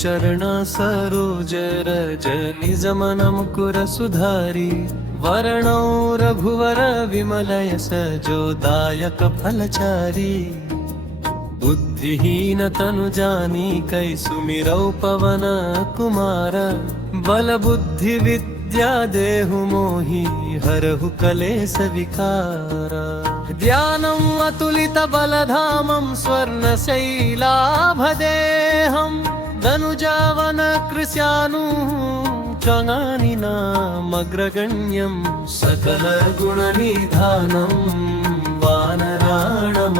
चरण सरोज रज निज मन मुकुर सुधारी वरणौ रघुवर विमल यस जोदायक फलचारी बुद्धिहीन तनु जानिकै सुमिरौ पवन कुमार बल बुद्धि विद्या देहु मोहि हरहु कलेश विकार ध्यानम् अतुलित बलधामं स्वर्णशैलाभदेहं धनुजावन कृशानु चङानिनामग्रगण्यं सकल गुणनिधानं वानराणमधीशं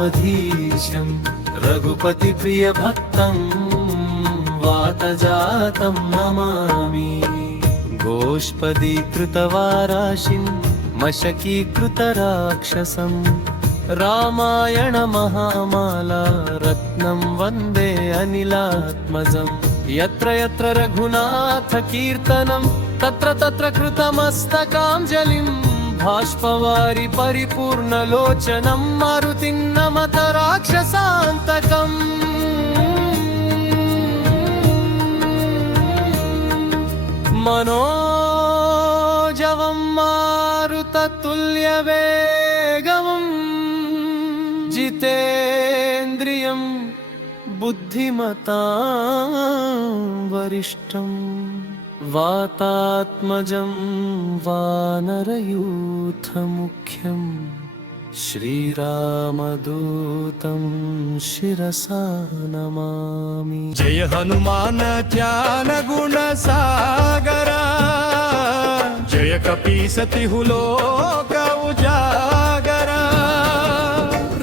रघुपति प्रिय भक्तं वातजातं नमामि गोष्पदीकृतवाराशिं मशकीकृतराक्षसं रामायण महामाला रत्नं वन्दे अनिलात्मजं यत्र यत्र रघुनाथ कीर्तनं तत्र तत्र कृतमस्तकाञ्जलिं भाष्पवारि परिपूर्णलोचनं मारुतिं नमत राक्षसान्तकम् मनोजवं मारुततुल्यवेगं जितेन्द्रियं बुद्धिमतां वरिष्ठं वातात्मजं वानरयूथमुख्यं श्रीरामदूतं शिरसा नमामि। जय हनुमान ज्ञान गुण सागरा जय कपीसतिहु लोक उजागरा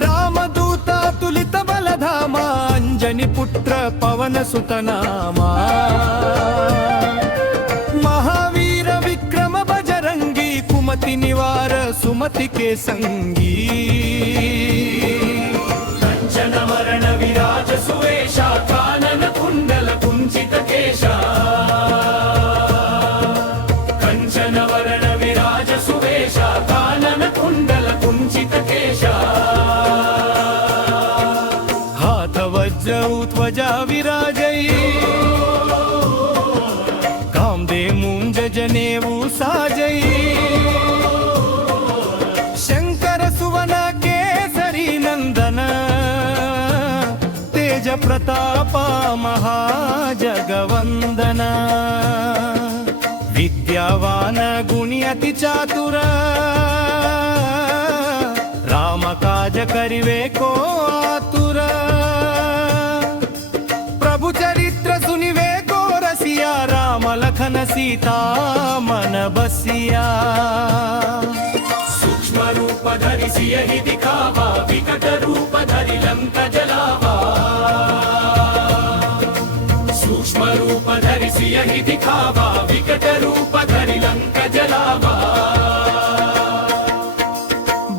रामदूत तुलित बलधामा अंजनी पुत्र पवन सुत नामा महावीर विक्रम बजरंगी कुमति निवार सुमति के संगी कंचन वरण विराज सुवेशा कानन कुंडल कुंचित केशा कंचन वरण विराज सुवेशा कानन कुंडल कुंचित केशा हाथ वज्र ध्वजा विराजई कामदेव मूंज जनेऊ साजई शंकर सुवन केसरी नंदन तेज प्रताप महाजगवंदन विद्यावान गुणी अति चातुर राम काज करिवे को आतुर प्रभु चरित्र सुनिवे को रसिया राम लखन सीता मन बसिया सूक्ष्म रूप धरि सियहि दिखावा विकट रूप धरि लंक जलावा सूक्ष्म रूप धरि सियहि दिखावा विकट रूप धरि लंक जलावा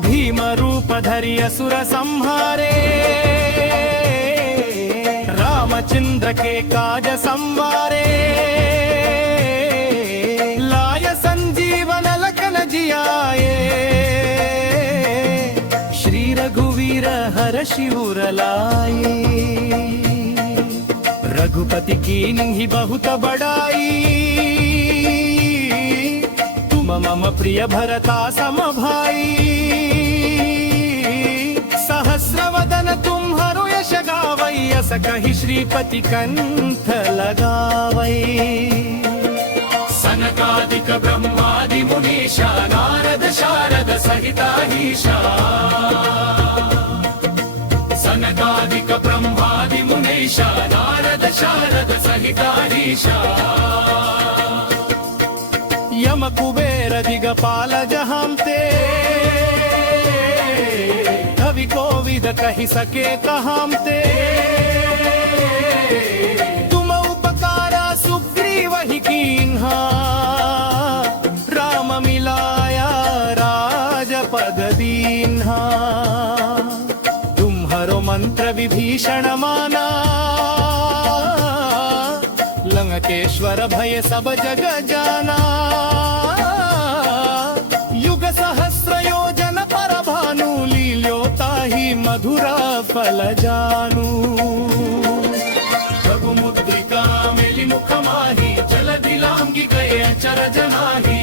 भीम रूप धरि असुर संहारे रामचंद्र के काज संवारे लाय संजीवन लखन जियाए श्री रघुवीर हर शिवर लाए रघुपति कीन्हि बहुत बड़ाई तुम मम प्रिय भरता सम भाई सहस्रवदन तुम्हरो यश गावै अस कहि श्रीपति कंठ लगावै सनकादिक ब्रह्मादि मुनीषा नारद शारद सहिताहीशा सनकादिक ब्रह्मादि मुनीषा नारद शारद सहिताहीशा यम कुबेर दिगपाल जहांते कवि कोविद कहि सके कहामते तुम उपकारा सुग्रीव ही कीन्हा राम मिलाया राजपद दीन्हा तुम्हरो मंत्र विभीषण माना लंकेश्वर भय सब जग जाना युग सहस्र योजन पर भानु लील्योताहि मधुरा फल जानू रघुमुद्रिका मिल लांगी गए अचरज नाही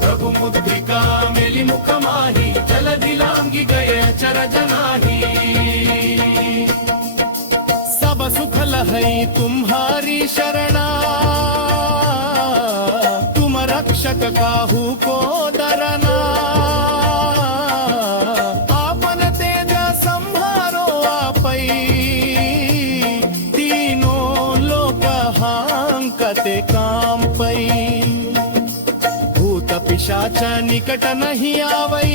प्रभु मुद्रिका मेली मुख माही जलधि लांगी गए अचरज नाही सब सुख लहई तुम्हारी शरणा तुम रक्षक काहू को डरना आपन तेज संहारो आपै तीनों लोक हांकते काम पै भूत पिशाच निकट नहीं आवै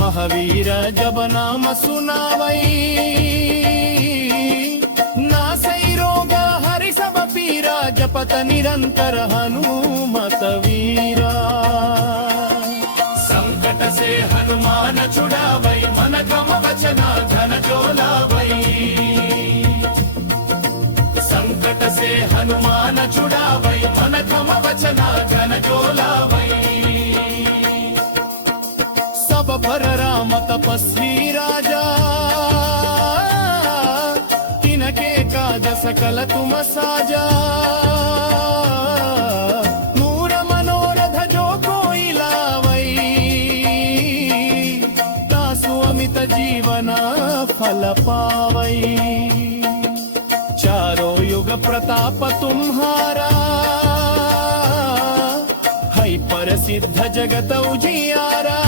महावीर जब नाम सुनावै नासै रोग हरि सब पीरा जपत निरंतर हनुमत वीरा संकट से हनुमान छुड़ावै मन क्रम वचना धन जोलावै संकट से हनुमान छुड़ावै मन क्रम वचना धन जोलावै सब पर राम तपस्वी राजा तिनके काज सकल तुम साजा नूर मनोरथ जो कोई लावै तासु अमित जीवन फल पावै चारों युग प्रताप तुम्हारा है प्रसिद्ध जगत उजियारा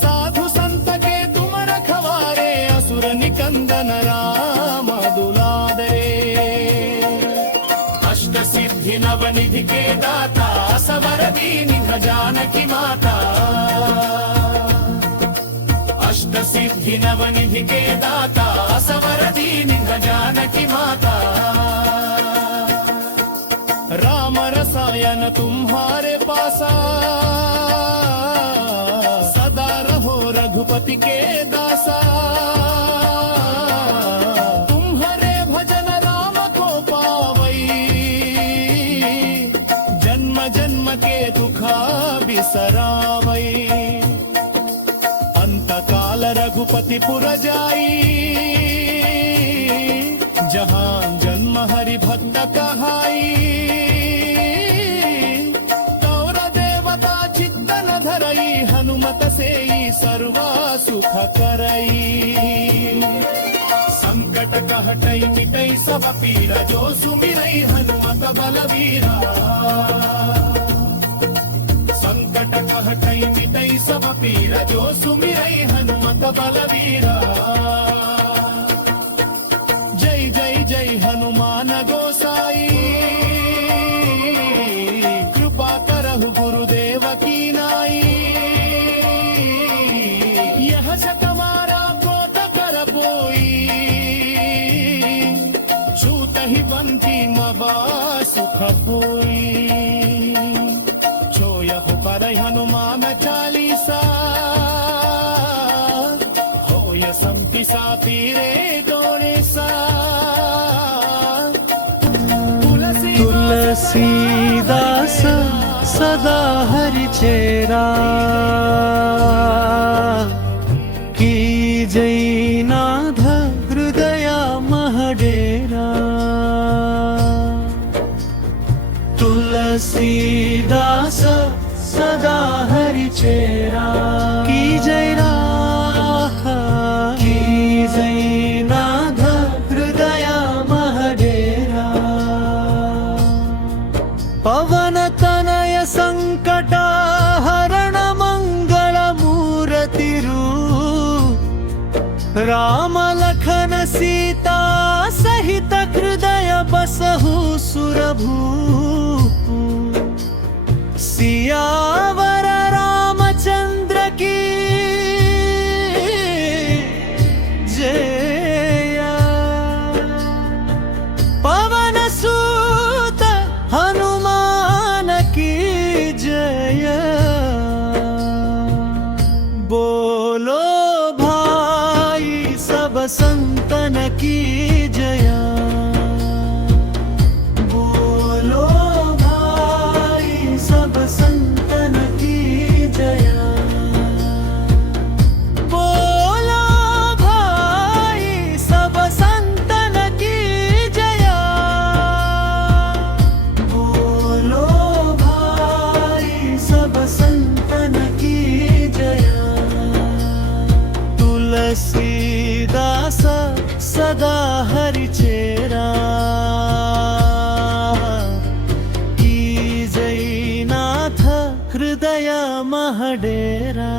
साधु संत के तुम रखवारे असुर निकंदन राम दुलारे अष्ट सिद्धि नव निधि के दाता सवर दीनि जानकी माता अष्ट सिद्धि नव निधि के दाता सवर दीनि जानकी माता राम रसायन तुम्हारे पासा सदा रहो रघुपति के दासा तुम्हारे भजन राम को पावै जन्म जन्म के दुखा बिसरावै अंत काल रघुपति पुर जाई जहां जन्म हरि भक्त कहाई गौर देवता चित्तन धरई हनुमत से सर्वा सुख करई संकट कहटई मिटई सब पीरा जो सुमिरई हनुमत बलवीरा संकट कहटई मिटई सब पीरा जो सुमिरई हनुमत बलवीरा जय जय जय हनुमान गोसाई कृपा करहु गुरुदेव की नाई यह सकवारा क्रोध कर बोई छूत ही बंती मबा सुख होई जो यह पर हनुमान चालीसा हो यह संति साथी रे दोरे सा तुलसीदास सदा हरि चेरा की जयनाथ हृदय महडेरा तुलसीदास सदा हरि चेरा की जयनाथ की जयनाथ हृदय महडेरा पवन तनय संकट हरण मंगल मूर्ति रूप राम लखन सीता सहित हृदय बसहु सुरभूप सियावर रामचंद्र की जय पवन सूत हनुमान की जय बोलो भाई सब संतन की जय बोलो भाई सब संतन की जय बोलो भाई सब संत हृदय महडेरा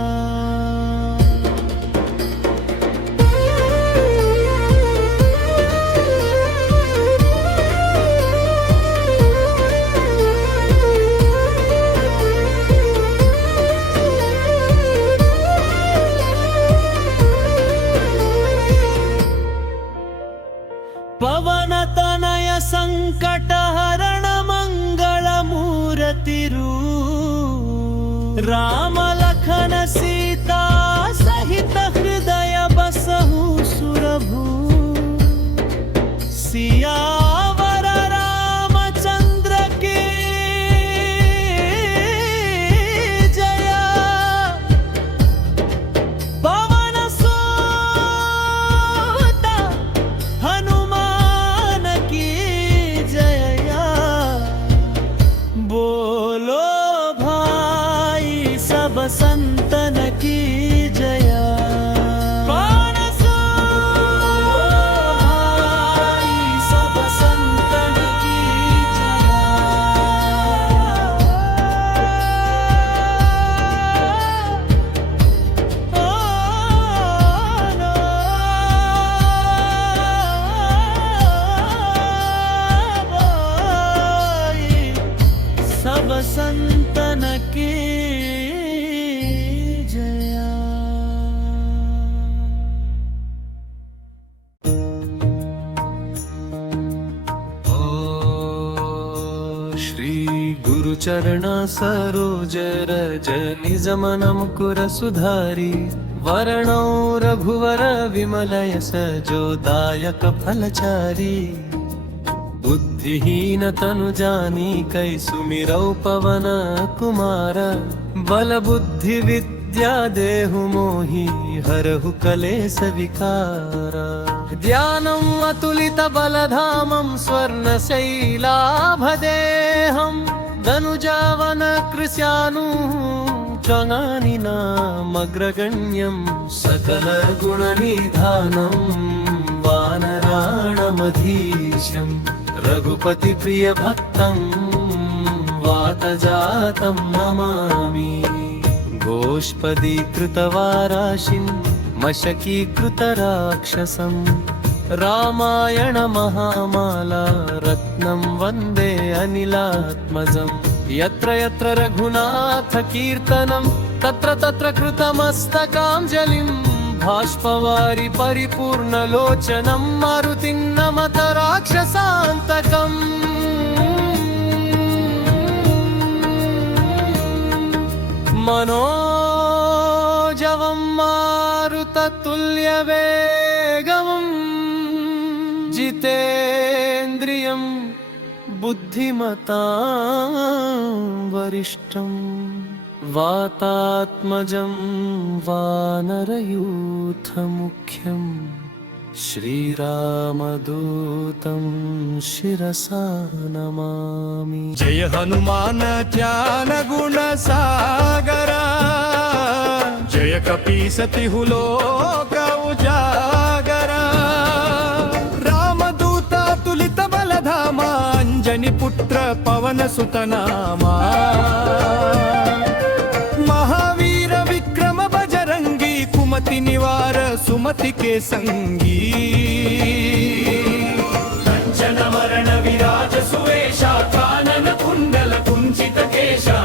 पवन तनय संकट हरण मंगल मूर्तिरू राम लखन सीता सहित हृदय बसहु सुरभु सियावर रामचंद्र की जय पवन सुत हनुमान की जय बोलो भाई सब संतन की जय पवन सुत भाई सब संतन की जय सब संतन की जया ओ श्री गुरुचरण सरोज रज निज मन मुकुर सुधारी वर्णौ रघुवर विमल यश जोदायक फलचारी बुद्धिहीन तनु जानिकै सुमिरौ पवन कुमार बल बुद्धि विद्या देहु मोहि हरहु कलेश विकार ध्यानम् अतुलित बलधामं स्वर्णशैलाभदेहं धनुजावन कृशानुः त्वगानिनामग्रगण्यं सकल गुणनिधानं वानराणमधीशम् रघुपति प्रिय भक्तं वातजातं नमामि गोष्पदीकृतवाराशिं मशकीकृतराक्षसं रामायण महामाला रत्नं वन्दे अनिलात्मजं यत्र यत्र रघुनाथ कीर्तनं तत्र तत्र कृतमस्तकाञ्जलिं भाष्पवारि परिपूर्णलोचनं मारुतिं नमत राक्षसान्तकम् मनोजवं मारुततुल्यवेगं जितेन्द्रियं बुद्धिमतां वरिष्ठम् वातात्मजं वानरयूथमुख्यं श्रीरामदूतं शिरसा नमामि जय हनुमान ज्ञान गुण सागरा जय कपीसतिहु लोक उजागरा रामदूत तुलित बलधामा अंजनी पुत्र पवन सुत नामा महावीर विक्रम बजरंगी कुमति निवार सुमति के संगी कंचन वरण विराज सुवेशा कानन कुंडल कुंचित केशा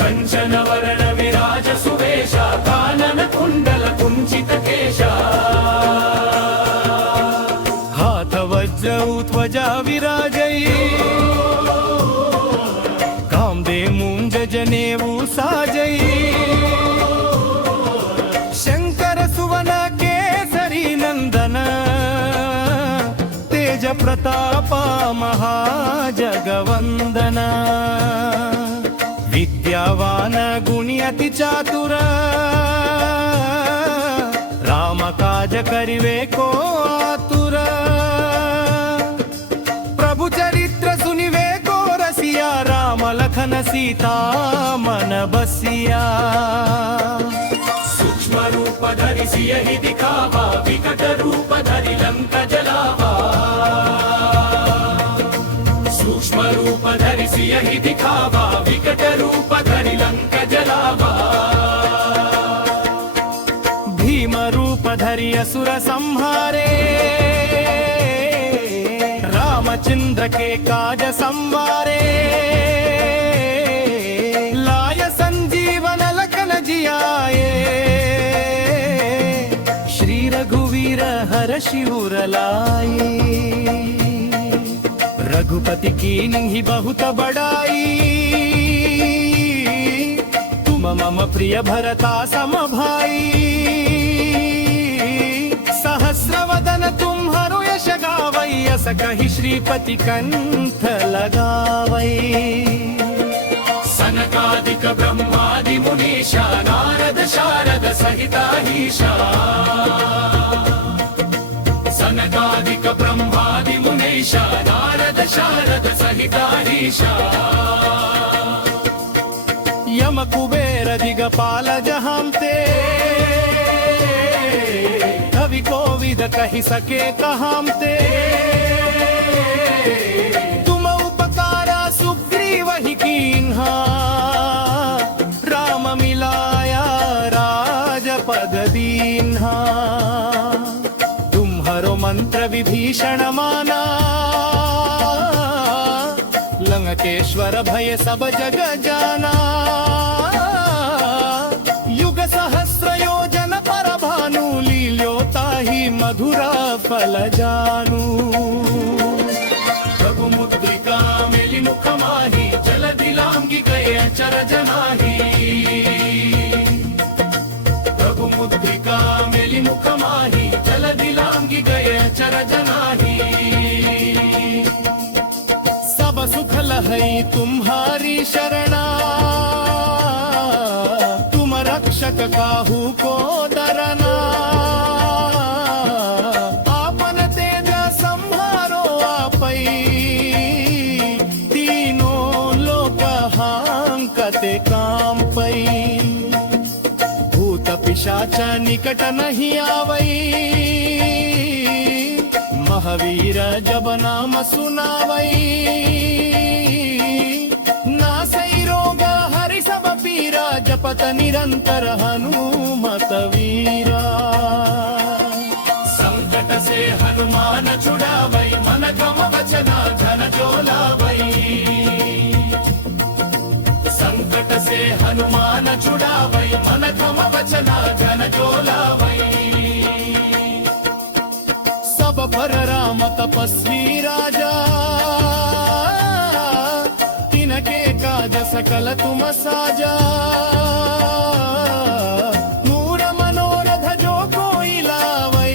कंचन वरण विराज सुवेशा कानन कुंडल कुंचित केशा हाथ वज्र ध्वजा विराजई मूंज जनेऊ साजई शंकर सुवन केसरी नंदन तेज प्रताप महाजगवंदन विद्यावान गुणी अति चातुर राम काज करिवे को आतुर प्रभु चरित्र सुनिवे को रसिया राम लखन सीता मन बसिया सूक्ष्म रूप धरि सियहि दिखावा विकट रूप धरि लंक जलावा सूक्ष्म ಭೀಷ್ಮ ರೂಪ ಧರಿಸಿ ಯಹಿ ದಿಖಾವ ವಿಕಟ ರೂಪ ಧರಿ ಲಂಕ ಜಲಾವ ಭೀಮ ರೂಪ ಧರಿ असुर संहारे रामचंद्र के काज संवारे लाय संजीवन लखन जियाए श्री रघुवीर हर शिवर लाए रघुपति की ही बहुत बड़ाई तुम मम प्रिय भरता सम भाई सहस्रवदन तुम्हारो यश गावै अस कहि श्रीपति कंठ लगावै सनकादिक ब्रह्मादि मुनीषा नारद शारद सहिताहीशा सनकादिक ब्रह्मादि मुनीषा नारद शारद सहिताहीशा यम कुबेर दिगपाल जहांते कवि कोविद कहि सके कहामते तुम उपकारा सुग्रीव ही कीन्हा राम मिलाया राजपद दीन्हा तुम्हारो मंत्र विभीषण माना लंकेश्वर भय सब जग जाना युग सहस्र योजन पर भानु लील्योता ही मधुरा फल जानू रघु मुद्रिका मेलि मुख माही जल दिलांगी गए अचर जनाही रघु मुद्रिका मेलि मुख माही जल दिलांगी गए अचर जनाही सब सुख लहै तुम्हारी शरणा तुम रक्षक काहू को डरना आपन तेज संहारो आपै तीनों लोक हांकते काम पै भूत पिशाच निकट नहीं आवै महावीर जब नाम सुनावै नासै रोग हरि सब पीरा जपत निरंतर हनुमत वीरा संकट से हनुमान छुड़ावै मन क्रम वचना धन जोलावै संकट से हनुमान छुड़ावै मन क्रम वचना धन जोलावै सब पर राम तपस्वी राजा तिनके काज सकल तुम साजा मूर मनोरथ जो कोई लावै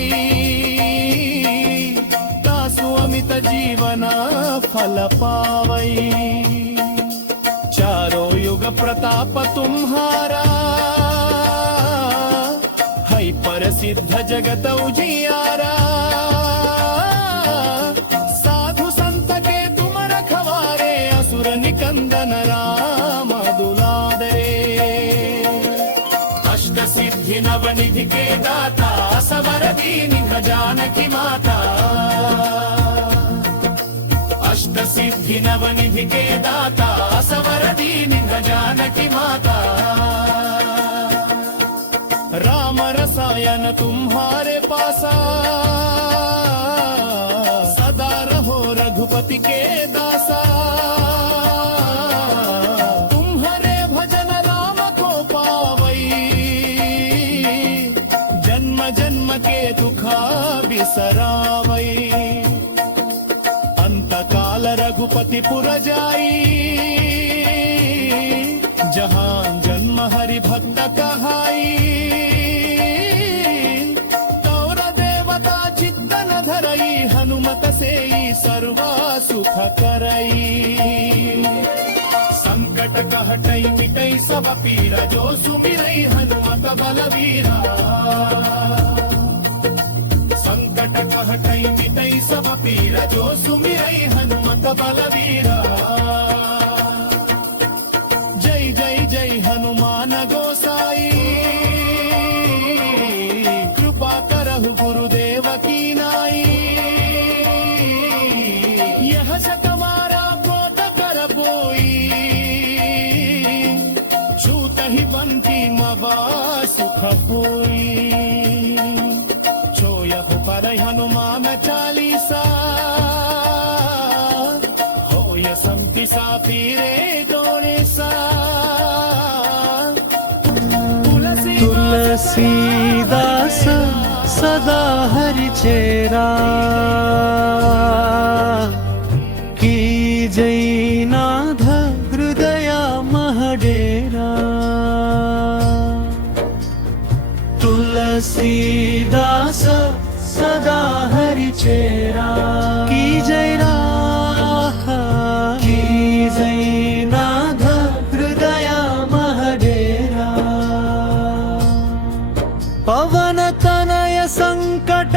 तासु अमित जीवना फल पावै चारों युग प्रताप तुम्हारा है प्रसिद्ध जगत उजियारा साधु संत के तुम रखवारे असुर निकंदन राम दुलारे अष्ट सिद्धि नवनिधि के दाता सवर दीनि जानकी माता अष्ट सिद्धि नवनिधि के दाता सवर दीनि जानकी माता राम रसायन तुम्हारे पासा सदा रहो रघुपति के दासा तुम्हारे भजन राम को पावै जन्म जन्म के दुखा बिसरावै अंत काल रघुपति पुर जाई जहां जन्म हरि भक्त कहाई तौर देवता चित्तन धरई हनुमत से सर्वा सुख करई संकट कहटई मिटई सब पीरा जो सुमिरई हनुमत बलवीरा संकट कहटई मिटई सब पीरा जो सुमिरई हनुमत बलवीरा जय जय जय हनुमान गोसाई कृपा करहु गुरुदेव की नाई यह सकमारा को होई छूत ही बंती मवा सुख होई छोयह पर हनुमान चालीसा होय संति साथी रे गौरे सा तुलसीदास सदा हरि चेरा की जैनाथ हृदय महडेरा तुलसीदास सदा हरि चेरा की जैनाथ हृदय महडेरा पवन तनय संकट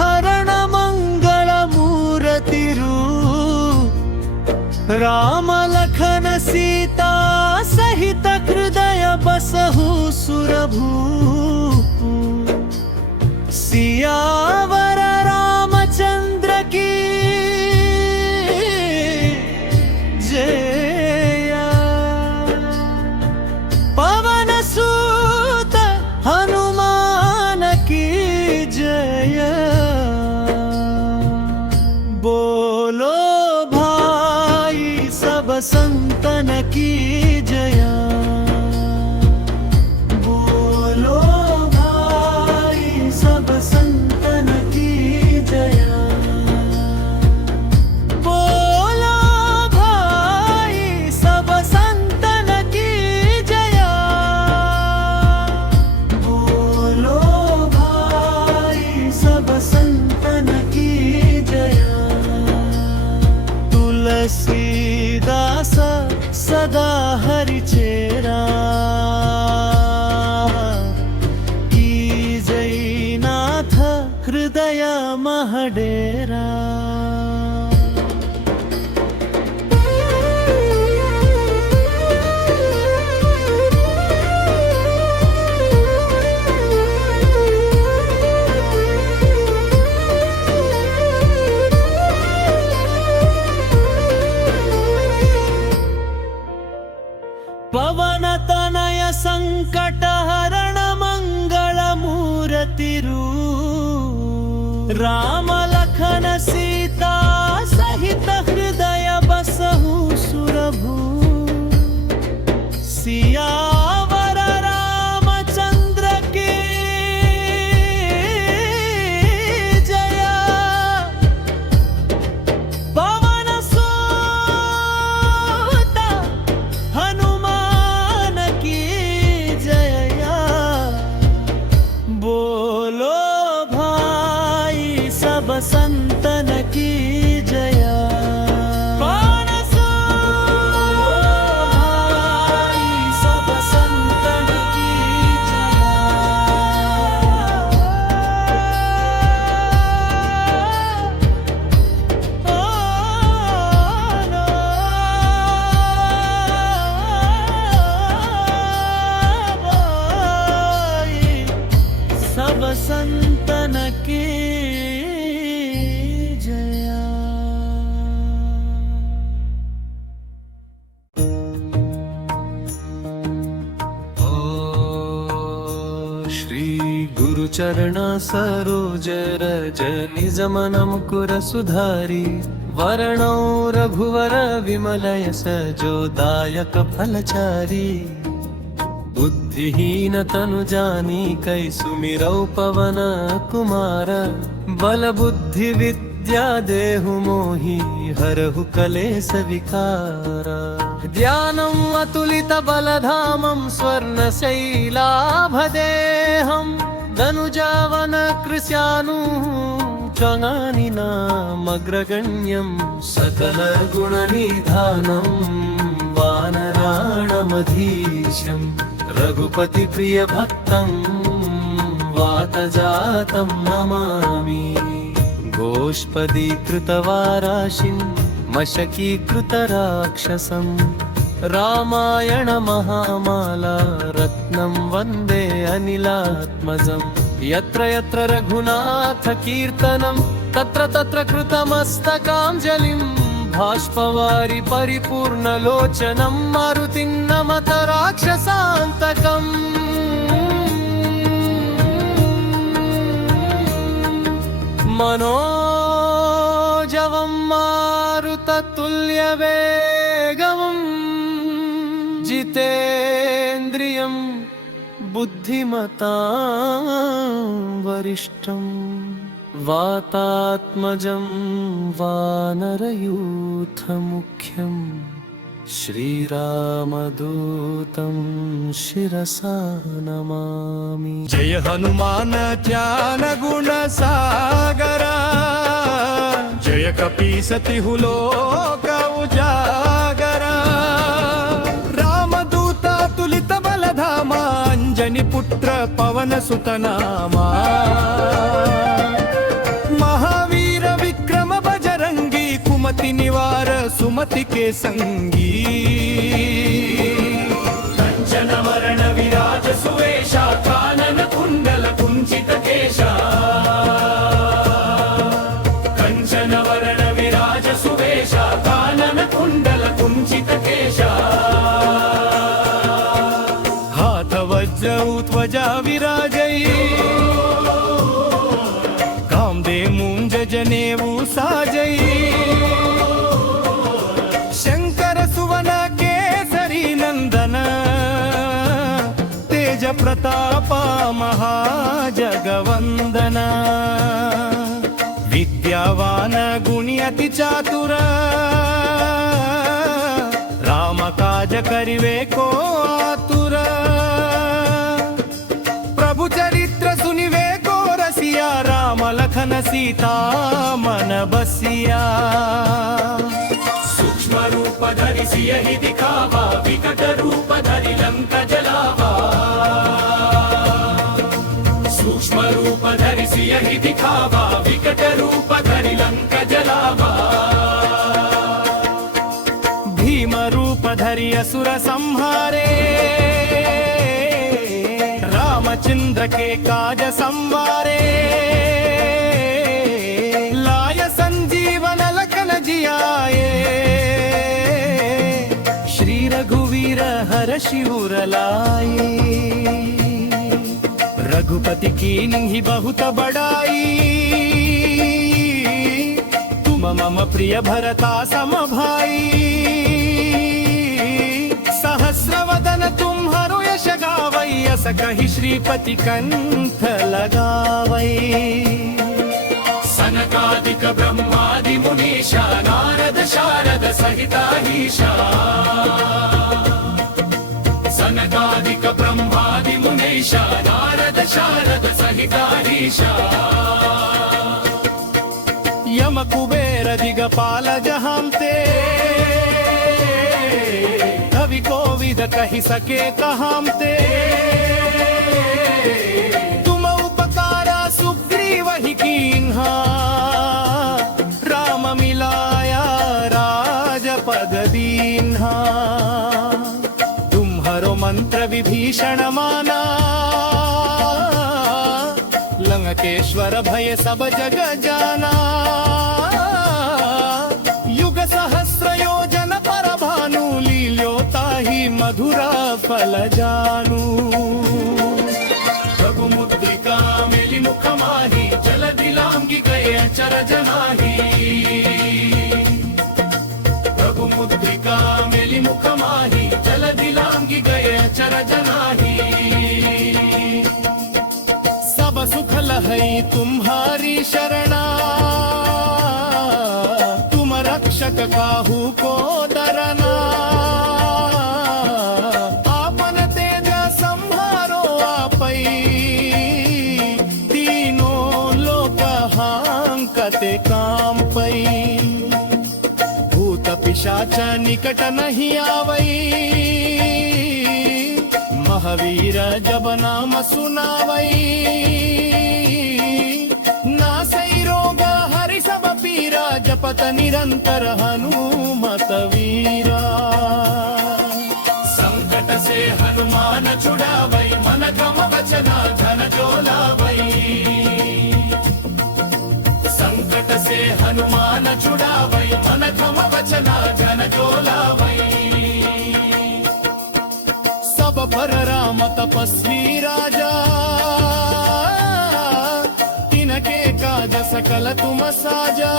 हरण मंगल मूर्तिरू राम लखन सीता सहित हृदय बसहु सुरभू सियावर रामचंद्र की जय पवन सूत हनुमान की जय बोलो भाई सब संतन की जय बोलो भाई सब संतन की जय बोलो भाई सब संतन की जय बोलो भाई सब संतन की जय तुलसीदास सदा हरि चेरा की जैनाथ हृदय महडेरा पवन तनय संकट हरण मंगल मूर्तिरू राम लखन सीता सहित हृदय बसहु सुरभू सियावर रामचंद्र की जय पवन सूत हनुमान की जय बोलो भाई सब संतन की जय पवन सूत भाई सब संतन की सब संतन की जया ओ श्री गुरुचरण सरोज रज निज मन मुकुर सुधारी वर्णौ रघुवर विमल यस जो दायक फलचारी बुद्धिहीन तनु जानिकै सुमिरौ पवन कुमार बल बुद्धि विद्या देहु मोहि हरहु कलेश विकार ध्यानम् अतुलित बलधामं स्वर्णशैलाभदेहं धनुजावन कृशानुः त्वगानिनामग्रगण्यं सकल गुणनिधानं वानराणमधीशम् रघुपति प्रिय भक्तं वातजातं नमामि गोष्पदीकृतवाराशिं मशकीकृतराक्षसं रामायण महामाला रत्नं वन्दे अनिलात्मजं यत्र यत्र रघुनाथ कीर्तनं तत्र तत्र कृतमस्तकाञ्जलिं బాష్పవారి పరిపూర్ణలోచనం మారుతిం నమత రాక్షసాంతకం మనోజవం మారుతతుల్యవేగం జితేంద్రియం బుద్ధిమతాం వరిష్టం వాతాత్మజం వానరయూథముఖ్యం శ్రీరామదూతం శిరసా నమామి. జయ హనుమాన జ్ఞాన గుణ సాగరా జయ కపీసతి లోక ఉజాగరా రామదూత తులిత బలధామా అంజని పుత్ర పవన సుతనామా మహావీర విక్రమ బజరంగి కుమతి నివార సుమతి కే సంగీ కంచన వరణ విరాజ సువేష కానన కుండల కుంచిత కేశ కంచన వరణ విరాజ సువేష కానన కుండల కుంచిత కేశ हाथ वज्र ध्वजा विराजै कामदे मूंज जनेऊ साजै शंकर सुवन केसरी नंदन तेज प्रताप महाजगवंदन विद्यावान गुणी अति चातुर राम काज करिवे को आतुर प्रभु चरित्र सुनिवे को रसिया राम लखन सीता मन बसिया सूक्ष्म रूप धरि सियहि दिखावा विकट रूप धरि लंक जलावा सूक्ष्म रूप धरि सियहि दिखावा विकट रूप धरि लंक जलावा भीम रूप धरि असुर संहारे रामचंद्र के काज संवारे लाय संजीवन लखन जियाए श्री रघुवीर हर शिवर लाए रघुपति कीन्हि बहुत बड़ाई तुम मम प्रिय भरता सम भाई सहस्रवदन तुम्हारो यश गावै अस कहि श्रीपति कंठ लगावै सनकादिक ब्रह्मादि मुनीषा नारद शारद सहिताहीशा सनकादिक ब्रह्मादि मुनीषा नारद शारद सहिताहीशा यम कुबेर दिगपाल जहांते कवि कोविद कहि सके कहामते तुम उपकारा सुग्रीव ही कीन्हा राम मिलाया राजपद दीन्हा तुम्हारो मंत्र विभीषण माना लंकेश्वर भय सब जग जाना युग सहस्र योजन पर भानु लील्योताहि मधुरा फल जानू रघुमुद्रिका मेलि मुख माही जल दिलांगी गए अचर जनाही रघुमुद्रिका मेलि मुख माही जल दिलांगी गए अचर जनाही सब सुख लहई तुम्हारी शरणा तुम रक्षक काहू को डरना आपन तेज संहारो आपै तीनों लोक हांकते काम पै भूत पिशाच निकट नहीं आवै महावीर जब नाम सुनावै नासै रोग हरि सब पीरा जपत निरंतर हनुमत वीरा संकट से हनुमान छुड़ावै मन क्रम वचना धन जो लावै संकट से हनुमान छुड़ावै मन क्रम वचना जन जोलावै सब पर राम तपस्वी राजा तिनके काज सकल तुम साजा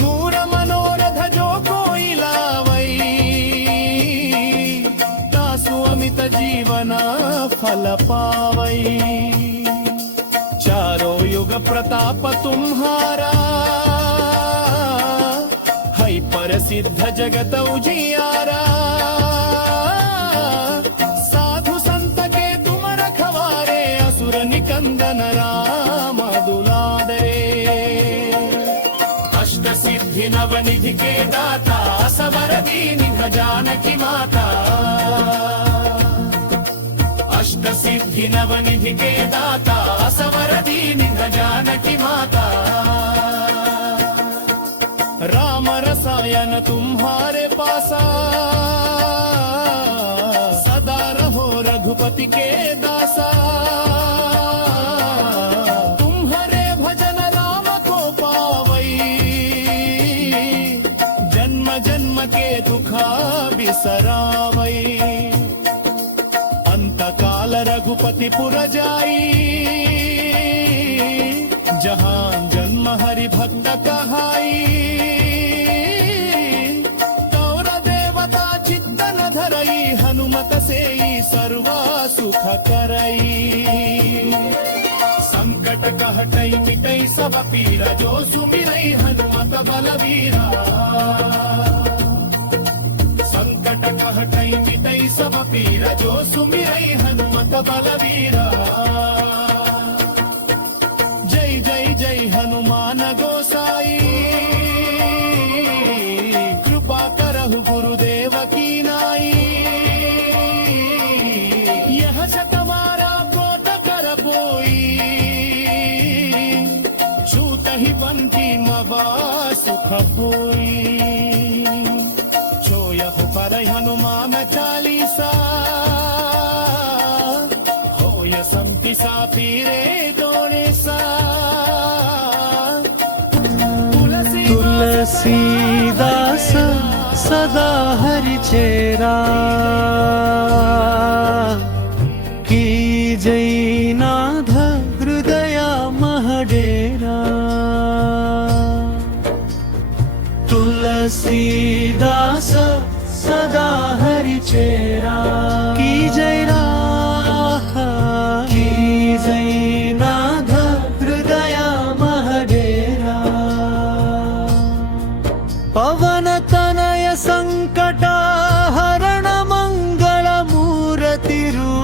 नूर मनोरथ जो कोई लावै तासु अमित जीवन फल पावै चारों युग प्रताप तुम्हारा है प्रसिद्ध जगत उजियारा साधु संत के तुम रखवारे असुर निकंदन राम दुलारे अष्ट सिद्धि नव निधि के दाता सबर दीन जानकी माता अष्ट सिद्धि नव निधि के दाता सवर दीन जानकी माता राम रसायन तुम्हारे पासा सदा रहो रघुपति के दासा तुम्हारे भजन राम को पावै जन्म जन्म के दुखा बिसरावै अंत काल रघुपति पुर जाई जहां जन्म हरि भक्त कहाई तौर देवता चित्तन धरई हनुमत से सर्वा सुख करई संकट कहटई मिटई सब पीरा जो सुमिरई हनुमत बलवीरा संकट कहटई मिटई सब पीरा जो सुमिरई हनुमत बलवीरा जय जय जय हनुमान गोसाई कृपा करहु गुरुदेव की नाई यह शकवारा कोट कर कोई छूत ही बंती मबा सुख होई पर हनुमान चालीसा होय संति साथी रे दोणे सा तुलसीदास सदा हरि चेरा की जयनाथ हृदय महडेरा तुलसीदास सदा हरि चेरा की जयनाथ हृदय महडेरा पवन तनय संकट हरण मंगल मूर्तिरू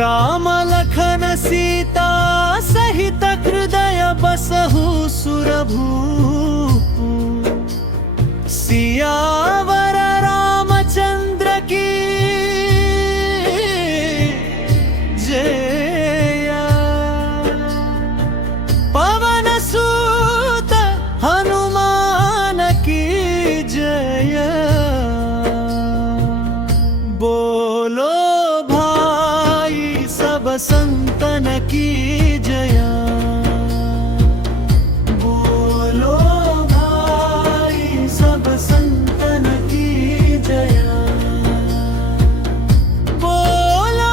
राम लखन सीता सहित हृदय बसहु सुरभू सियावर रामचंद्र की जय पवन सूत हनुमान की जय बोलो भाई सब संतन की जय बोलो सब संतन की जय बोलो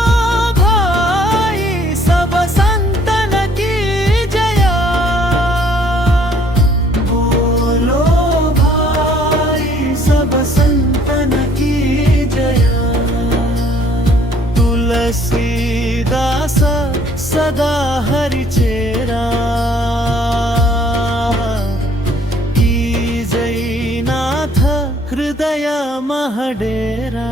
भाई सब संतन की जय बोलो भाई सब संतन की जय तुलसीदास सदा हरि चेरा हृदय महडेरा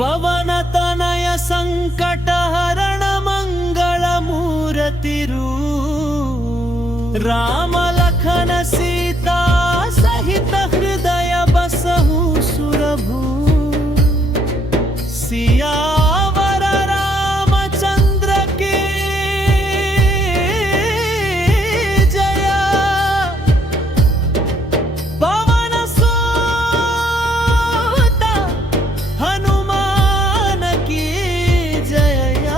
पवन तनय संकट हरण मंगल मूर्तिरू राम लखन सीता सहित हृदय बसहु सुरभू सियावर रामचंद्र की जय। पवन सुत हनुमान की जय।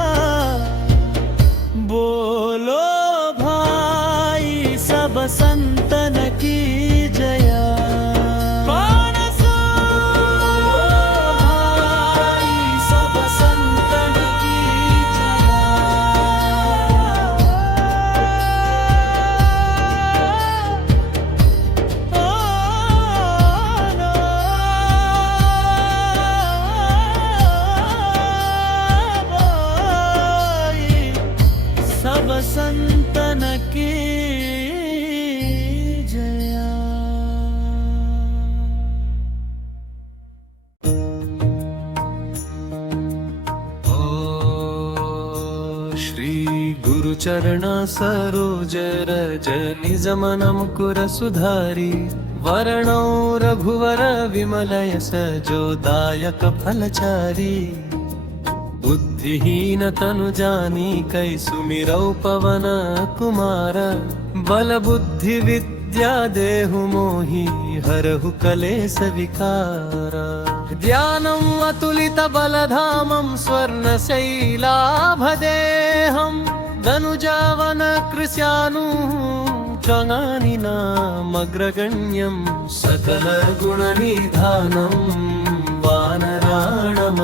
बोलो भाई सब संतन की जय। पवन सुत भाई सब संतन की जय। सब संतन की जया। श्री गुरुचरण सरोज रज निज मन मुकुर सुधारी वर्णौ रघुवर विमल यस जोदायक फलचारी। बुद्धिहीन तनु जानिकै सुमिरौ पवन कुमार बल बुद्धि विद्या देहु मोहि हरहु कलेश विकार। ध्यानम् अतुलित बलधामं स्वर्णशैलाभदेहं धनुजावन कृशानुः त्वगानिनामग्रगण्यं सकल गुणनिधानं वानराणमधीशम्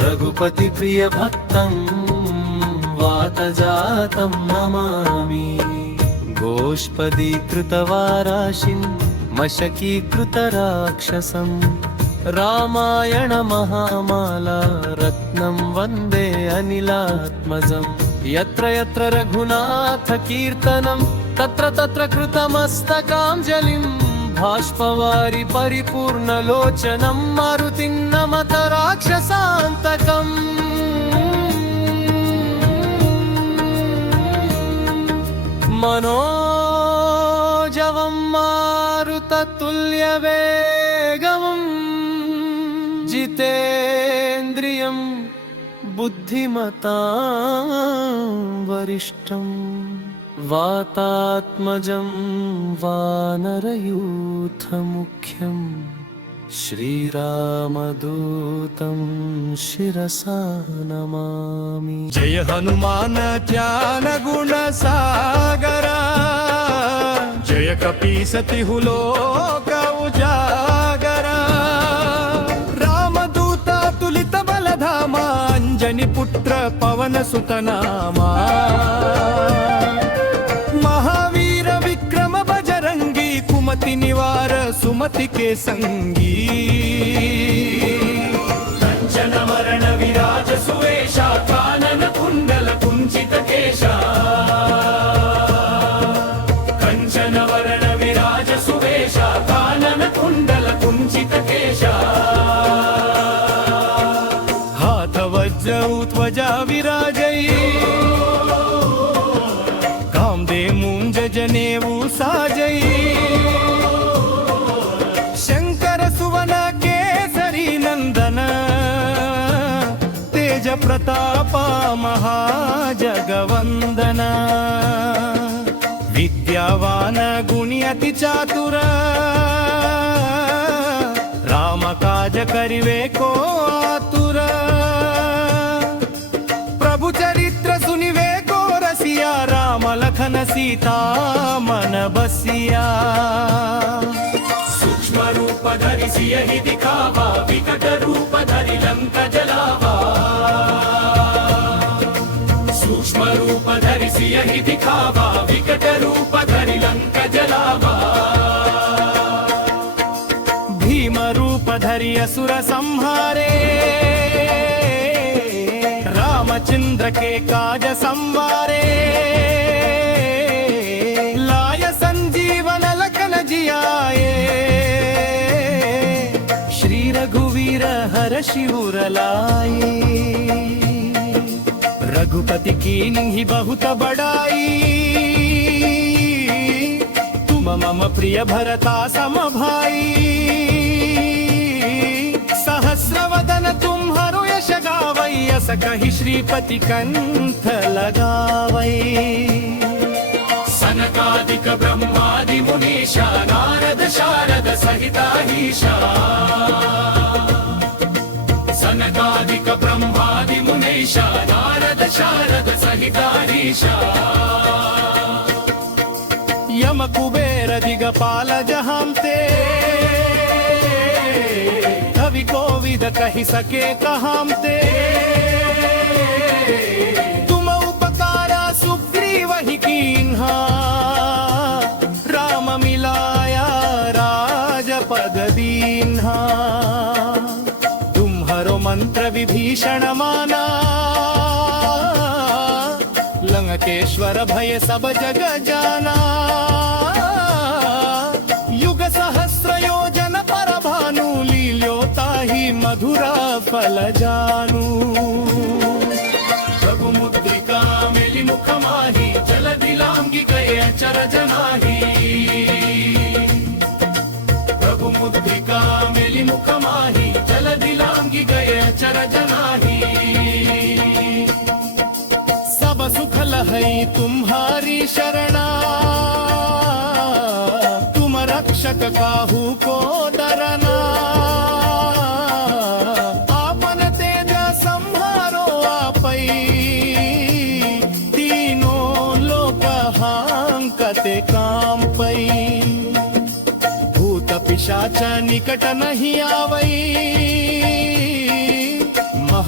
रघुपति प्रिय भक्तं वातजातं नमामि। गोष्पदीकृतवाराशिं मशकीकृतराक्षसं रामायण महामाला रत्नं वन्दे अनिलात्मजं। यत्र यत्र रघुनाथ कीर्तनं तत्र तत्र कृतमस्तकाञ्जलिं भाष्पवारि परिपूर्णलोचनं मारुतिं नमत राक्षसान्तकम्। मनोजवं मारुततुल्यवेगं जितेन्द्रियं बुद्धिमतां वरिष्ठं वातात्मजं वानरयूथमुख्यं श्रीरामदूतं शिरसा नमामि। जय हनुमान ज्ञान गुण सागरा जय कपीसतिहु लोक उजागरा। रामदूत तुलित बलधामा अंजनी पुत्र पवन सुत नामा। महावीर विक्रम बजरंगी कुमति निवार सुमति के संगी। कंचन वरण विराज सुवेशा कानन कुंडल कुंचित केशा। कंचन वरण विराज सुवेशा कानन कुंडल कुंचित केशा। हाथ वज्र ध्वजा विराजै कामदे मूंज जनेऊ साजै। शंकर सुवन केसरी नंदन तेज प्रताप महाजगवंदन। विद्यावान गुणी अति चातुर राम काज करिवे को आतुर। प्रभु चरित्र सुनिवे को रसिया राम लखन सीता मन बसिया। सूक्ष्म रूप धरि सियहि दिखावा विकट रूप धरि लंक जलावा। सूक्ष्म रूप धरि सियहि दिखावा विकट रूप धरि लंक जलावा। भीम रूप धरि असुर संहारे रामचंद्र के काज संवारे। लाय संजीवन लखन जियाए श्री रघुवीर हर शिवर लाए। रघुपति कीन्हि बहुत बड़ाई तुम मम प्रिय भरता सम भाई। सहस सहस्रवदन तुम्हारो यश गावै अस कहि श्रीपति कंठ लगावै सनकादिक ब्रह्मादि मुनीशा नारद शारद सहिताहीशा सनकादिक ब्रह्मादि मुनीशा नारद शारद सहिताहीशा यम कुबेर दिगपाल जहांते कवि कोविद कहि सके कहामते तुम उपकारा सुग्रीव ही कीन्हा राम मिलाया राजपद दीन्हा तुम्हारो मंत्र विभीषण माना लंकेश्वर भय सब जग जाना युग सहस्र योजन पर भानु लील्योताहि मधुरा फल जानू रघुमुद्रिका मिलि मुख माही जल दिलांगी गए अचर जनाही रघुमुद्रिका मिलि मुख माही जल दिलांगी गए अचर जनाही सब सुख लहै तुम्हारी शरणा तुम रक्षक काहू को डरना आपन तेज संहारो आपै तीनों लोक हांकते काम पै भूत पिशाच निकट नहीं आवै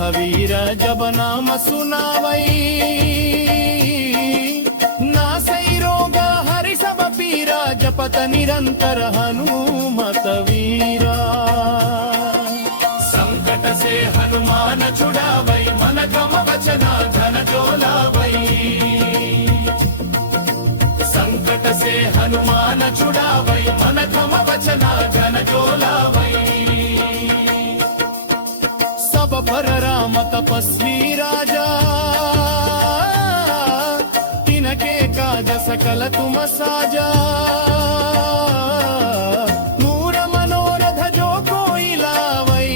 महावीर जब नाम सुनावै नासै रोग हरि सब पीरा जपत निरंतर हनुमत वीरा संकट से हनुमान छुड़ावै मन क्रम वचना धन डोलावै संकट से हनुमान छुड़ावै मन क्रम वचना धन डोलावै पर राम तपस्वी राजा तिनके काज सकल तुम साजा नूर मनोरथ जो कोई लावै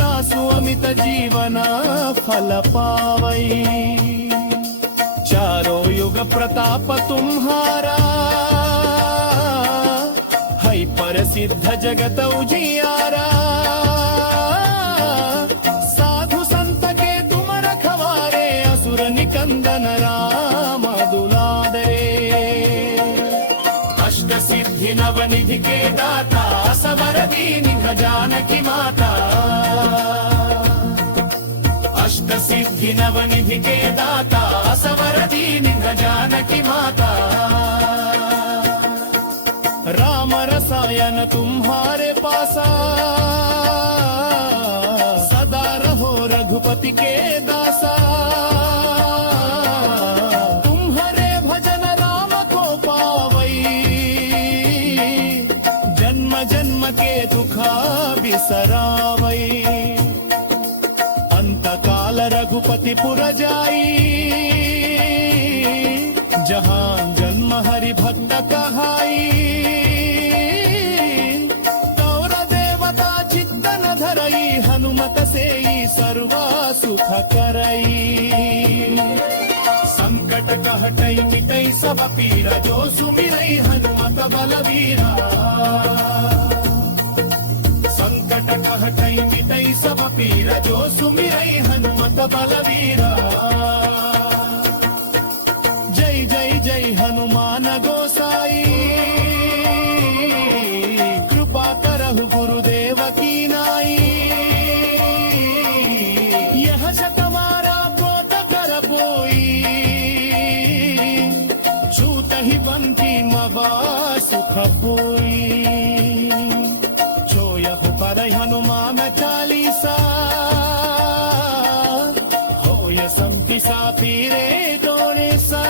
तासु अमित जीवन फल पावै चारों युग प्रताप तुम्हारा है प्रसिद्ध जगत उजियारा निकंदन राम दुलारे अष्ट सिद्धि नवनिधि के दाता सबर दीन जानकी माता अष्ट सिद्धि नवनिधि के दाता सबर दीन जानकी माता राम रसायन तुम्हारे पासा सदा रहो रघुपति के दासा जन्म के दुखा बिसरावै अंत काल रघुपति पुर जाई जहां जन्म हरि भक्त कहाई गौर देवता चित्तन धरई हनुमत से सर्वा सुख करई संकट कहटई मिटई सब पीरा जो सुमिरई हनुमत बलवीरा संकट कहटई मिटई सब पीरा जो सुमिरई हनुमत बलवीरा जय जय जय हनुमान गोसाई कृपा करहु गुरुदेव की नाई यह शतवारा क्रोध कर पोई छूत ही बंती मवा सुख पोई पर हनुमान चालीसा हो य संति साथी रे डोरे सा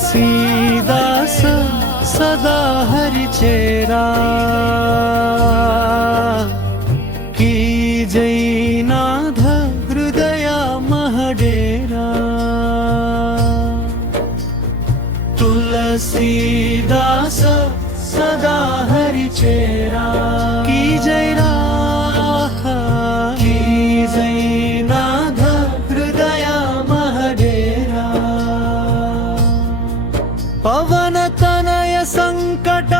तुलसीदास सदा हरि चेरा की जयनाथ हृदय महडेरा तुलसीदास सदा सदा हरि चेरा की जय की जय नाथ हृदय महडेरा पवन तनय संकट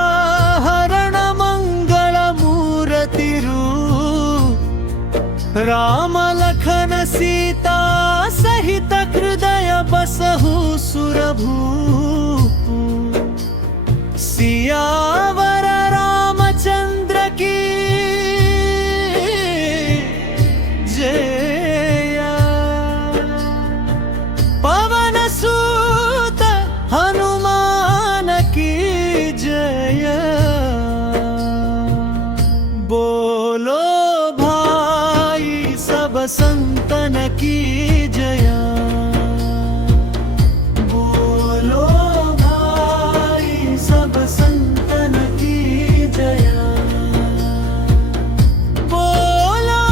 हरण मंगल मूर्तिरू राम लखन सीता सहित हृदय बसहु सुरभू सियावर रामचंद्र की जय पवन सूत हनुमान की जय बोलो भाई सब संतन की जय बोलो भाई सब संतन की जय बोलो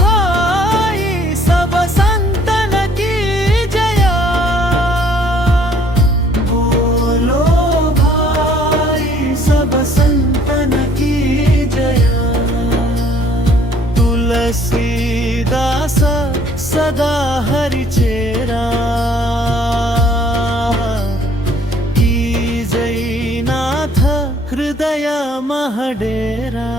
भाई सब संतन की जय बोलो भाई सब संतन की जय तुलसीदास सदा हरि चेरा की जय नाथ हृदय महडेरा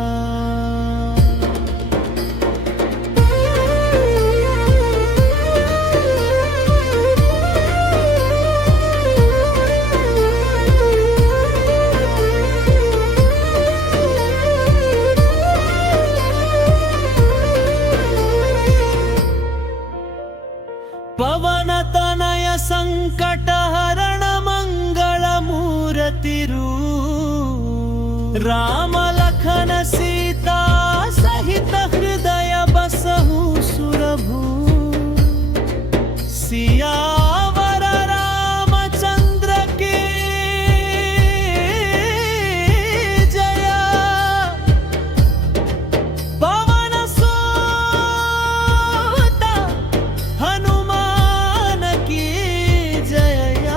पवन तनय संकट हरण मंगल मूर्तिरू राम लखन सीता सहित हृदय बसहु सुरभू सियावर रामचंद्र की जय पवन सूत हनुमान की जय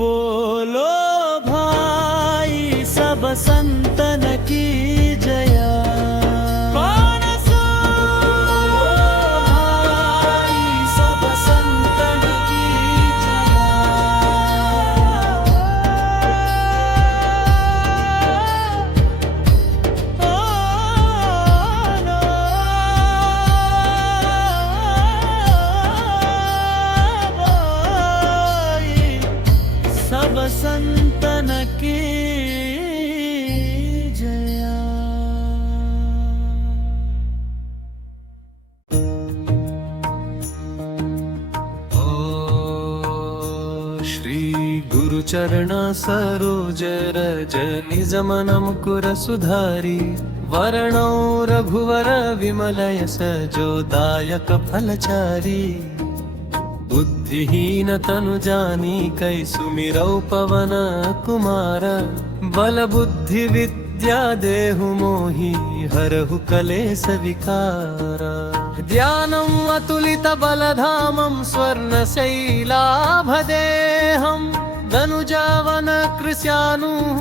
बोलो भाई सब संतन की जय पवन सूत भाई सब संतन की सब संतन की जया ओ श्री गुरुचरण सरोज रज निज मन मुकुर सुधारी वर्णौ रघुवर विमल यश जोदायक फलचारी बुद्धिहीन तनु जानिकै सुमिरौ पवन कुमार बल बुद्धि विद्या देहु मोहि हरहु कलेश विकार ध्यानम् अतुलित बलधामं स्वर्णशैलाभदेहं धनुजावन कृशानुः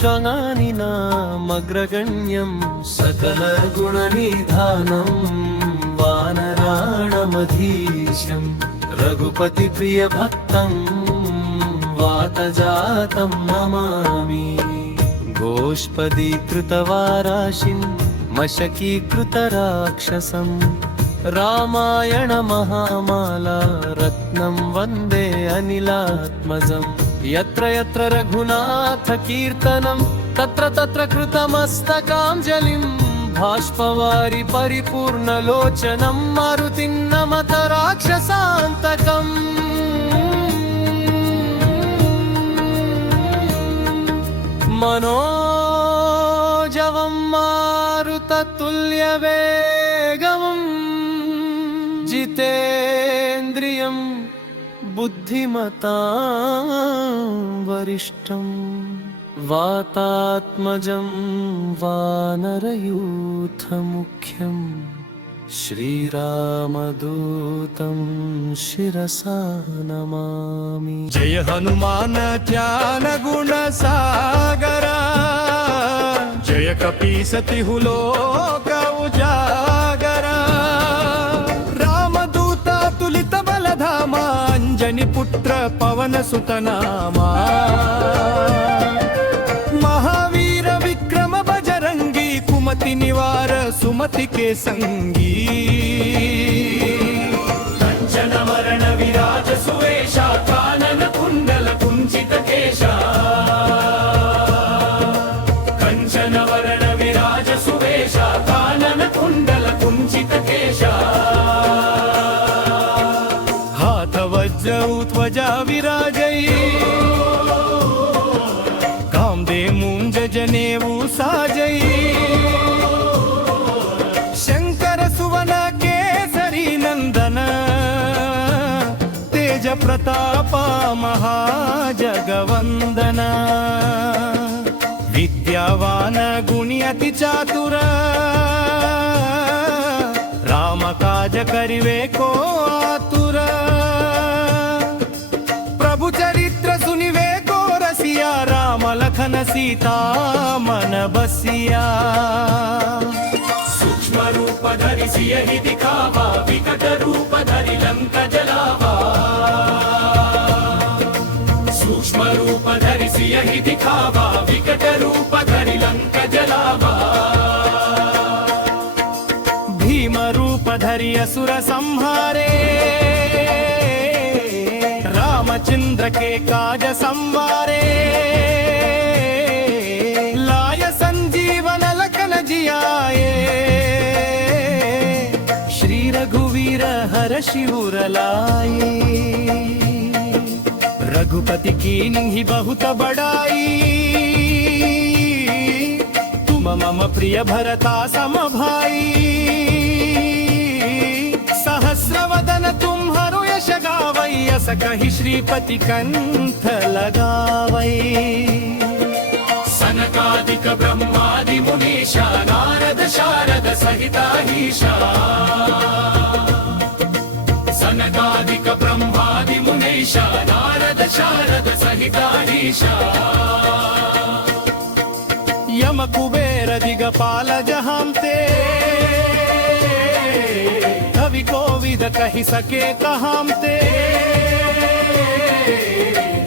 त्वङानिनामग्रगण्यं सकल गुणनिधानं वानराणमधीशम् रघुपति प्रिय भक्तं वातजातं नमामि गोष्पदीकृतवाराशिं मशकीकृतराक्षसं रामायण महामाला रत्नं वन्दे अनिलात्मजं यत्र यत्र रघुनाथ कीर्तनं तत्र तत्र कृतमस्तकाञ्जलिं भाष्पवारि परिपूर्णलोचनं मारुतिं नमत राक्षसान्तकम् मनोजवं मारुततुल्यवेगं जितेन्द्रियं बुद्धिमतां वरिष्ठं वातात्मजं वानरयूथमुख्यं श्रीरामदूतं शिरसा नमामि। जय हनुमान ज्ञान गुण सागरा, जय कपीसतिहु लोक उजागरा। रामदूता तुलित बलधामा, अंजनी पुत्र पवन सुत नामा। महावीर विक्रम बजरंगी, कुमति निवार सुमति के संगी। कंचन वरण विराज सुवेशा, कानन कुंडल कुंचित केशा। कंचन वरण विराज सुवेशा, कानन कुंडल कुंचित केशा। हाथ वज्र ध्वजा विराजई, कामदे मूंज जनेऊ साजई। शंकर सुवन केसरी नंदन, तेज प्रताप महाजगवंदन। विद्यावान गुणी अति चातुर, राम काज करिवे को आतुर। प्रभु चरित्र सुनिवे को रसिया, राम लखन सीता मन बसिया। सूक्ष्म रूप धरि सियहि दिखावा, विकट रूप धरि लंक जलावा। सूक्ष्म रूप धरि सियहि दिखावा, विकट रूप धरि लंक जलावा। भीम रूप धरि असुर संहारे, रामचंद्र के काज संवारे। लाय संजीवन लखन जियाए, श्री रघुवीर हर्षि उर लाए। रघुपति कीन्हि बहुत बड़ाई, तुम मम प्रिय भरता सम भाई। सहस्र वदन तुम्हरो यश गावै, अस कहि श्रीपति कंठ लगावै। सनकादिक ब्रह्मादि मुनीषा, नारद शारद सहिताहीशा। सनकादिक ब्रह्मादि मुनीषा, नारद शारद सहिताहीशा। यम कुबेर दिगपाल जहांते, कवि कोविद कहि सके कहामते।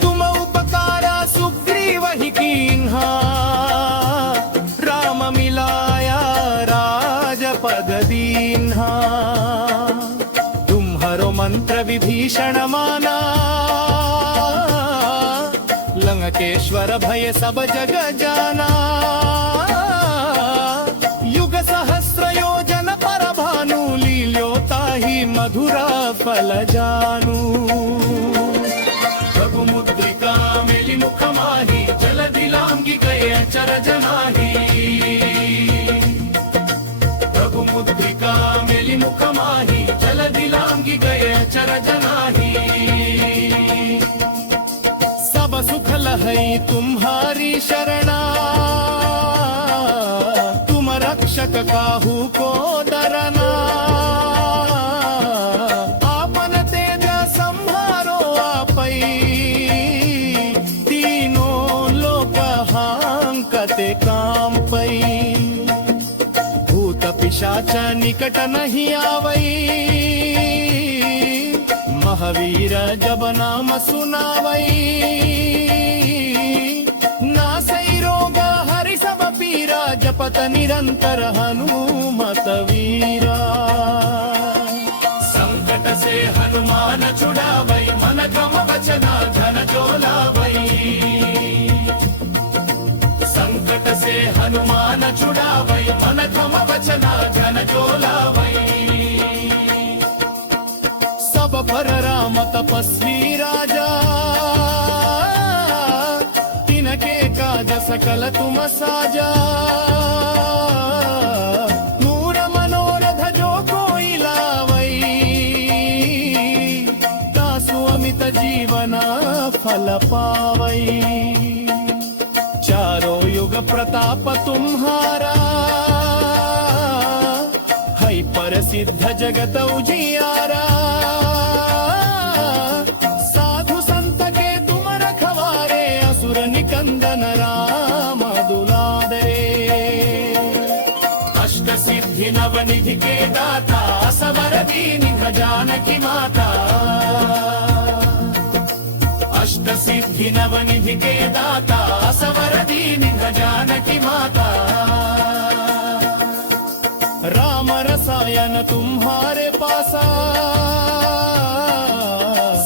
तुम उपकारा सुग्रीव ही कीन्हा, राम मिलाया राजपद दीन्हा। तुम्हरो मंत्र विभीषण माना, लंकेश्वर भय सब जग जाना। युग सहस्र योजन पर भानु, लील्योताहि मधुरा फल जानू। रघु मुद्रिका मेलि मुख माही, जलधि लांघि गए अचरज नाही। रघु मुद्रिका मेलि मुख माही, जलधि लांघि गए अचरज नाही। सब सुख लहै तुम्हारी शरणा, तुम रक्षक काहू को डरना। आपन तेज संहारो आपै, तीनों लोक हांकते कांपै। भूत पिशाच निकट नहीं आवै, महावीर जब नाम सुनावै। नासै रोग हरि सब पीरा, जपत निरंतर हनुमत वीरा। संकट से हनुमान छुड़ावै, मन क्रम वचना धन जो लावै। संकट से हनुमान छुड़ावै, मन क्रम वचना धन जो लावै। सब पर राम तपस्वी राजा, तिनके काज सकल तुम साजा। नूर मनोरथ जो कोई लावै, तासु अमित जीवना फल पावै। चारों युग प्रताप तुम्हारा, है परसिद्ध सिद्ध जगत उजियारा साधु संत के तुम रखवारे असुर निकंदन राम दुलारे अष्ट सिद्धि नवनिधि के दाता सबर दीन जानकी माता अष्ट सिद्धि नवनिधि के दाता सवर दीन जानकी माता राम रसायन तुम्हारे पासा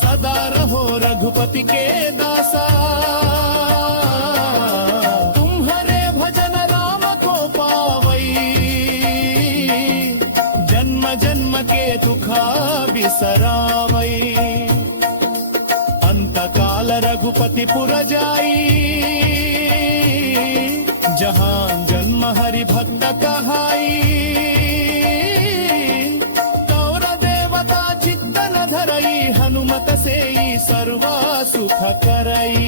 सदा रहो रघुपति के दासा तुम्हारे भजन राम को पावई जन्म जन्म के दुखा बिसरावई अंत काल रघुपति पुर जाई जहां जन्म हरि भक्त कहाई गौर देवता चित्तन धरई हनुमत से सर्वा सुख करई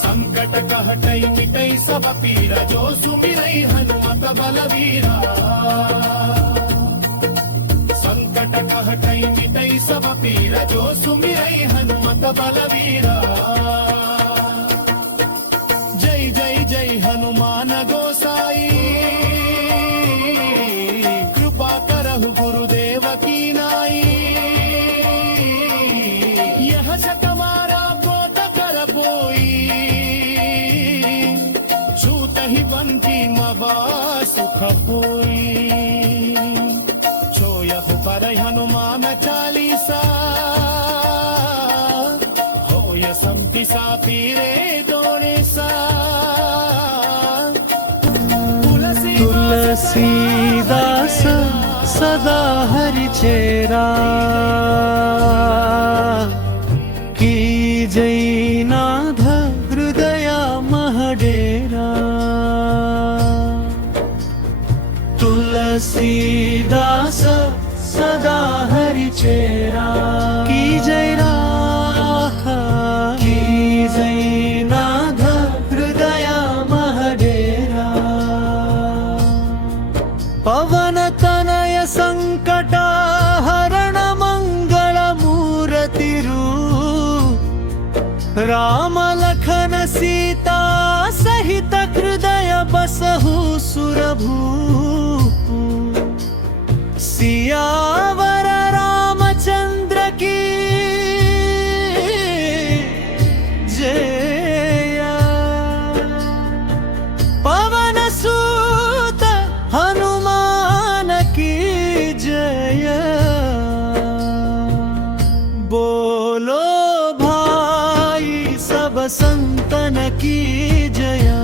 संकट कहटई मिटई सब पीरा जो सुमिरई हनुमत बलवीरा संकट कहटई मिटई सब पीरा जो सुमिरई हनुमत बलवीरा जय जय जय हनुमान गोसाई कृपा करहु गुरुदेव की नाई यह सकवारा पोत कर पोई छूत ही बंती मवा सुख होई पर हनुमान चालीसा हो य संति सापीरे दोरेसा तुलसीदास सदा हरि चेरा की जयनाथ हृदय महडेरा तुलसीदास सदा हरि चेरा की जय की जय नाथ हृदय महडेरा पवन तनय संकट हरण मंगल मूर्ति राम लखन सीता सहित हृदय बसहु सुरभू सियावर रामचंद्र की जय पवन सूत हनुमान की जय बोलो भाई सब संतन की जय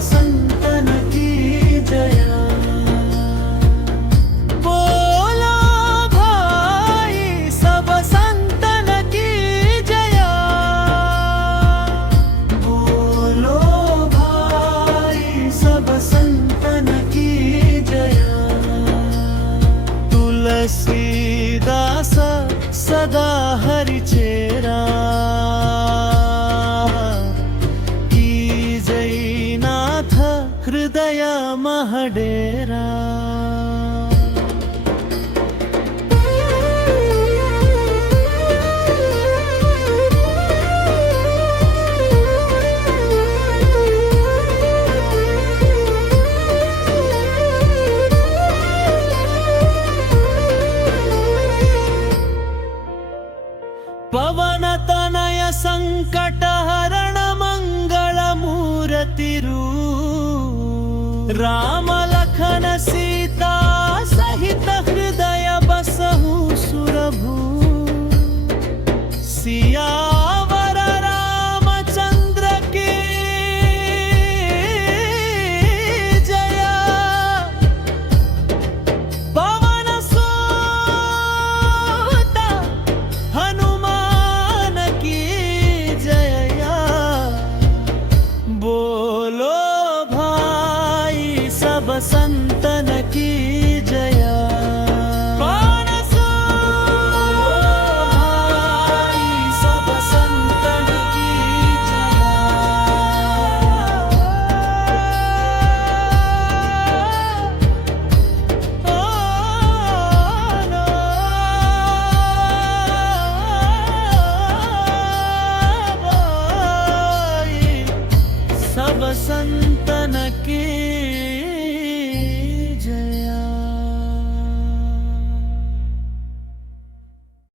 संतन की जया बोलो भाई सब संतन की जया बोलो भाई सब संतन की जया तुलसीदास सदा हरि चेरा हृदय महडेरा पवन तनय संकट हरण मंगल मूर्ति राम लखन सीता सहित हृदय बसहु सुरभू सियावर रामचंद्र की जय पवन सूत हनुमान की जय बोलो सब संतन की जया सब संतन की जया वसंतन की